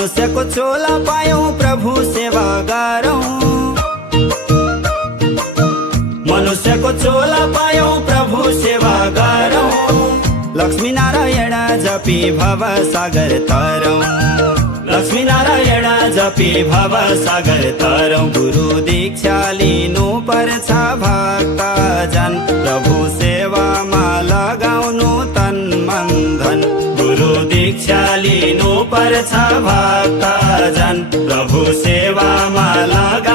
मनुष्य को चोला पायौं प्रभु सेवा गरौं। मनुष्य को चोला पायौं प्रभु सेवा गरौं। लक्ष्मी नारायण जपी भव सागर तरौं। लक्ष्मी नारायण जपी भव सागर तरौं। गुरु दीक्षा लिनु पर्छ भक्तजन, प्रभु सेवामा लगाउनु तन मन धन। गुरु दीक्षा लिनु पर्छ भक्तजन, प्रभु सेवामा लगा